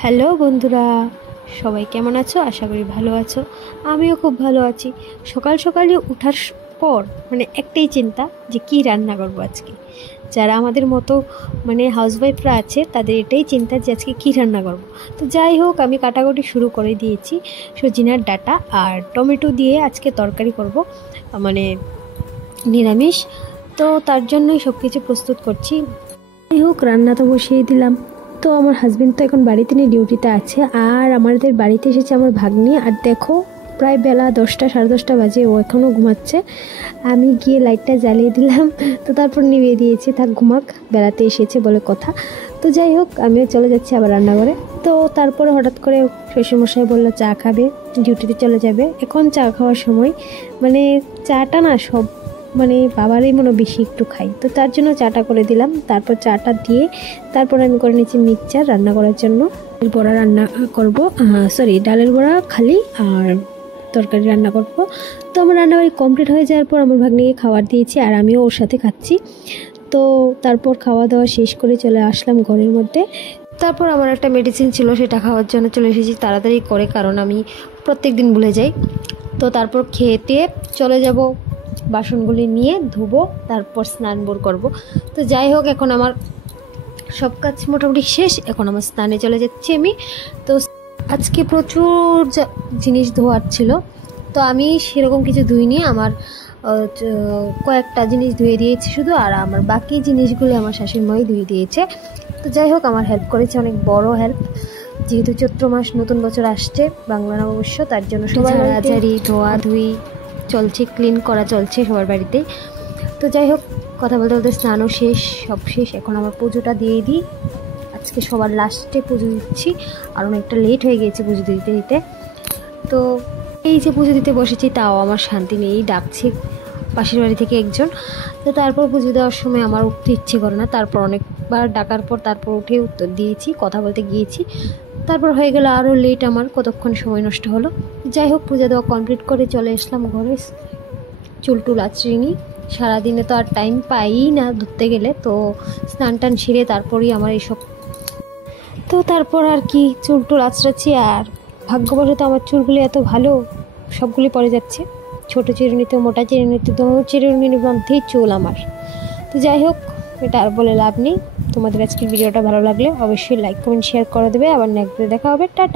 Hello বন্ধুরা, সবাই কেমন আছো? আশা করি ভালো আছো। আমিও খুব ভালো আছি। সকাল সকালে ওঠার পর একটাই চিন্তা যে কি রান্না করবো আজকে। যারা আমাদের মতো হাউসওয়াইফরা আছে তাদের এটাই চিন্তা যে আজকে কী রান্না করব। তো যাই হোক, আমি কাটাকুটি শুরু করে দিয়েছি। সজিনার ডাঁটা আর টমেটো দিয়ে আজকে তরকারি করব, নিরামিষ। তো তার জন্যই সব কিছু প্রস্তুত করছি। যাই হোক, রান্না তো বসিয়ে দিলাম। তো আমার হাজবেন্ড তো এখন বাড়িতে নিয়ে ডিউটিতে আছে, আর আমাদের বাড়িতে এসেছে আমার ভাগ্নি। আর দেখো, প্রায় বেলা 10টা, 10:30 বাজে, ও এখনও ঘুমাচ্ছে। আমি গিয়ে লাইটটা জ্বালিয়ে দিলাম, তো তারপর নিভিয়ে দিয়েছি, থাক ঘুমাক, বেড়াতে এসেছে বলে কথা। তো যাই হোক, আমিও চলে যাচ্ছি আবার রান্নাঘরে। তো তারপরে হঠাৎ করে শ্বশুরমশাই বললো চা খাবে, ডিউটিতে চলে যাবে। এখন চা খাওয়ার সময় চাটা না সব বাবারই বেশি একটু খাই, তো তার জন্য চাটা করে দিলাম। তারপর চাটা দিয়ে তারপর আমি করে নিচ্ছি মিক্সচার রান্না করার জন্য। বড়া রান্না করব, ডালের বড়া খালি, আর তরকারি রান্না করব। তো আমার রান্নাবাড়ি কমপ্লিট হয়ে যাওয়ার পর আমার ভাগ্নিকে খাবার দিয়েছি, আর আমিও ওর সাথে খাচ্ছি। তো তারপর খাওয়া দাওয়া শেষ করে চলে আসলাম ঘরের মধ্যে। তারপর আমার একটা মেডিসিন ছিল, সেটা খাওয়ার জন্য চলে এসেছি তাড়াতাড়ি করে, কারণ আমি প্রত্যেক দিন ভুলে যাই। তো তারপর খেতে চলে যাব, বাসনগুলি নিয়ে ধুবো, তারপর স্নান করব। তো যাই হোক, এখন আমার সব কাজ মোটামুটি শেষ। এখন আমার স্নানে চলে যাচ্ছি আমি। তো আজকে প্রচুর জিনিস ধোয়ার ছিল, তো আমি সেরকম কিছু ধুইনি। আমার কয়েকটা জিনিস ধুয়ে দিয়েছি শুধু, আর আমার বাকি জিনিসগুলো আমার শাশুড়ি মাই ধুয়ে দিয়েছে। তো যাই হোক, আমার হেল্প করেছে, অনেক বড় হেল্প। যেহেতু চৈত্র মাস, নতুন বছর আসছে, বাংলা নববর্ষ, তার জন্য সবাই ঝাড়াঝাড়ি, ধোয়া ধুই চলছে, ক্লিন করা চলছে সবার বাড়িতে। তো যাই হোক, কথা বলতে বলতে স্নানও শেষ, সব শেষ। এখন আমার পুজোটা দিয়ে দিই। আজকে সবার লাস্টে পুজো দিচ্ছি, আর অনেকটা লেট হয়ে গিয়েছে পুজো দিতে দিতে। তো এই যে পুজো দিতে বসেছি, তাও আমার শান্তি নেই, ডাকছে পাশের বাড়ি থেকে একজন। তো তারপর পুজো দেওয়ার সময় আমার উঠতে ইচ্ছে করে না। তারপর অনেকবার ডাকার পর তারপর উঠে উত্তর দিয়েছি, কথা বলতে গিয়েছি। তারপর হয়ে গেল আরও লেট, আমার কতক্ষণ সময় নষ্ট হলো। যাই হোক, পূজা দেওয়া কমপ্লিট করে চলে আসলাম ঘরে। চুল টুল আঁচড়িনি, সারাদিনে তো আর টাইম পাই না ধরতে গেলে। তো স্নান টান সেরে তারপরেই আমার এইসব। তো তারপর আর কি, চুল টুল আঁচড়াচ্ছি। আর ভাগ্যবশত আমার চুলগুলি এত ভালো, সবগুলি পড়ে যাচ্ছে, ছোটো চিরুনিতে, মোটা চিরুনিতে, দোনো চিরুনির মধ্যেই চুল আমার। তো যাই হোক, এটা আর বলে লাভ নেই। তোমাদের আজকের ভিডিওটা ভালো লাগলে অবশ্যই লাইক, কমেন্ট, শেয়ার করে দেবে। আবার নেক্সট ভিডিও দেখা হবে। টাটা।